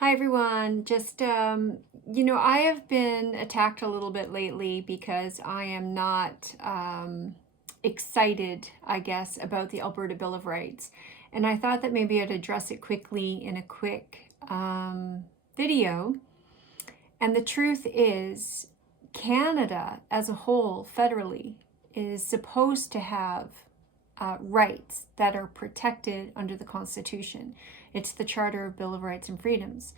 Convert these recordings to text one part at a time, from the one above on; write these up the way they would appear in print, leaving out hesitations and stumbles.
Hi everyone. I have been attacked a little bit lately because I am not excited, I guess, about the Alberta Bill of Rights. And I thought that maybe I'd address it quickly in a quick video. And the truth is, Canada as a whole, federally, is supposed to have rights that are protected under the Constitution. It's the Charter Bill of Rights and Freedoms.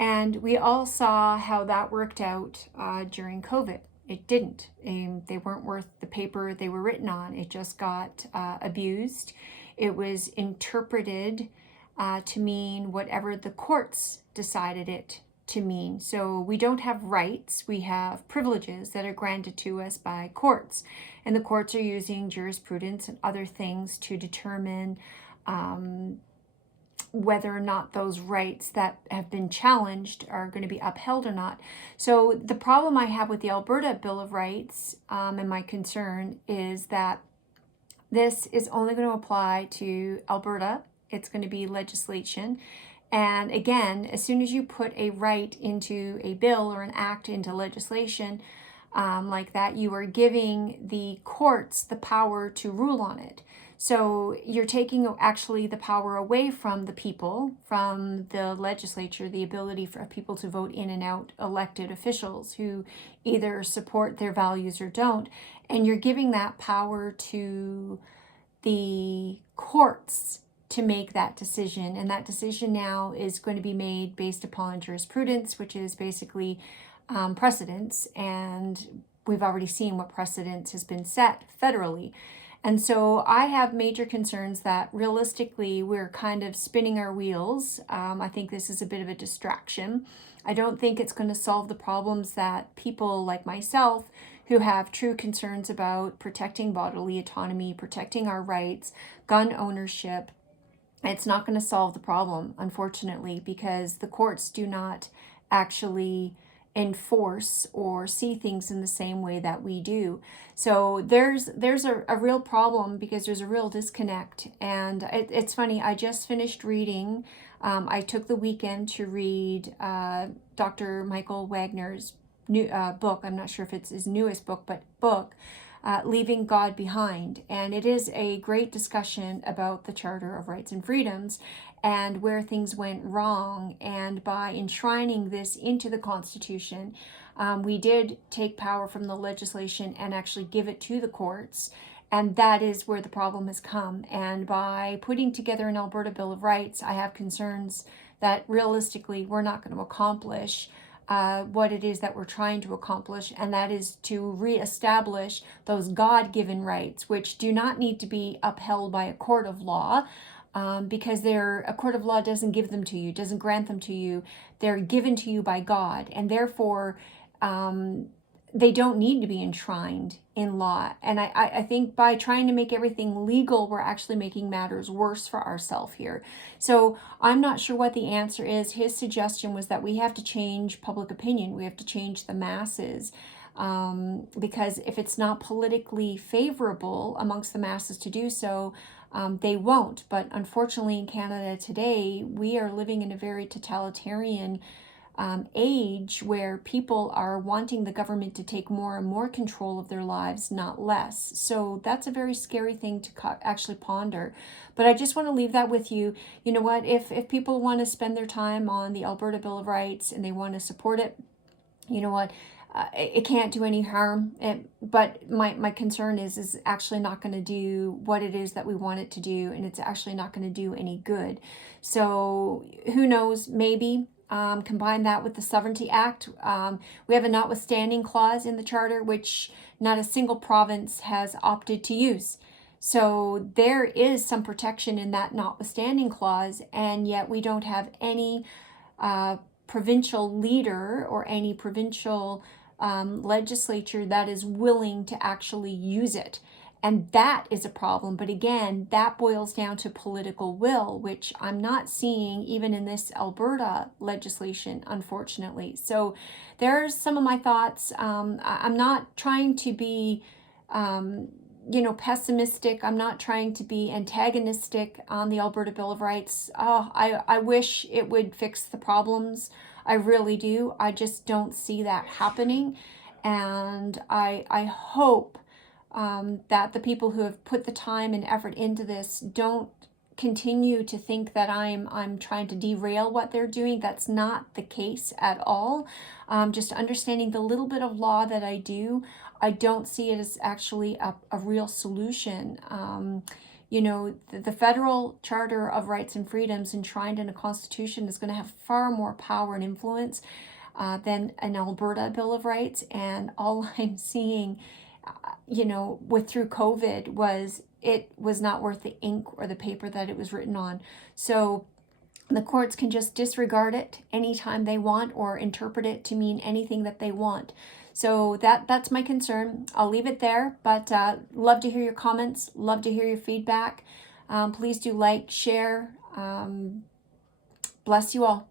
And we all saw how that worked out during COVID. It didn't. They weren't worth the paper they were written on. It just got abused. It was interpreted to mean whatever the courts decided it to mean. So we don't have rights, we have privileges that are granted to us by courts. And the courts are using jurisprudence and other things to determine whether or not those rights that have been challenged are going to be upheld or not. So the problem I have with the Alberta Bill of Rights and my concern is that this is only going to apply to Alberta. It's going to be legislation. And again, as soon as you put a right into a bill or an act into legislation like that, you are giving the courts the power to rule on it. So you're taking actually the power away from the people, from the legislature, the ability for people to vote in and out elected officials who either support their values or don't. And you're giving that power to the courts to make that decision. And that decision now is going to be made based upon jurisprudence, which is basically precedents. And we've already seen what precedence has been set federally. And so I have major concerns that realistically we're kind of spinning our wheels. I think this is a bit of a distraction. I don't think it's going to solve the problems that people like myself who have true concerns about protecting bodily autonomy, protecting our rights, gun ownership. It's not going to solve the problem, unfortunately, because the courts do not actually enforce or see things in the same way that we do. So there's a real problem because there's a real disconnect. And it's funny, I just finished reading, I took the weekend to read Dr. Michael Wagner's new book. I'm not sure if it's his newest book, but book, Leaving God Behind. And it is a great discussion about the Charter of Rights and Freedoms and where things went wrong. And by enshrining this into the Constitution, we did take power from the legislation and actually give it to the courts. And that is where the problem has come. And by putting together an Alberta Bill of Rights, I have concerns that realistically we're not going to accomplish what it is that we're trying to accomplish, and that is to reestablish those God-given rights, which do not need to be upheld by a court of law, because a court of law doesn't give them to you, doesn't grant them to you. They're given to you by God, and therefore they don't need to be enshrined in law. And I think by trying to make everything legal, we're actually making matters worse for ourselves here. So I'm not sure what the answer is. His suggestion was that we have to change public opinion. We have to change the masses. Because if it's not politically favorable amongst the masses to do so, they won't. But unfortunately in Canada today, we are living in a very totalitarian age where people are wanting the government to take more and more control of their lives, not less. So that's a very scary thing to actually ponder. But I just want to leave that with you. You know what? If people want to spend their time on the Alberta Bill of Rights and they want to support it, you know what? It can't do any harm. But my concern is actually not going to do what it is that we want it to do, and it's actually not going to do any good. So who knows? Maybe. Combine that with the Sovereignty Act. We have a notwithstanding clause in the Charter, which not a single province has opted to use. So there is some protection in that notwithstanding clause, and yet we don't have any provincial leader or any provincial legislature that is willing to actually use it. And that is a problem. But again, that boils down to political will, which I'm not seeing even in this Alberta legislation, unfortunately. So there's some of my thoughts. I'm not trying to be pessimistic. I'm not trying to be antagonistic on the Alberta Bill of Rights. Oh, I wish it would fix the problems. I really do. I just don't see that happening. And I hope that the people who have put the time and effort into this don't continue to think that I'm trying to derail what they're doing. That's not the case at all. Just understanding the little bit of law that I do, I don't see it as actually a real solution. The Federal Charter of Rights and Freedoms enshrined in a Constitution is going to have far more power and influence than an Alberta Bill of Rights. And all I'm seeing, through COVID was it was not worth the ink or the paper that it was written on. So the courts can just disregard it anytime they want or interpret it to mean anything that they want. So that's my concern. I'll leave it there, but love to hear your comments, love to hear your feedback. Please do like, share. Bless you all.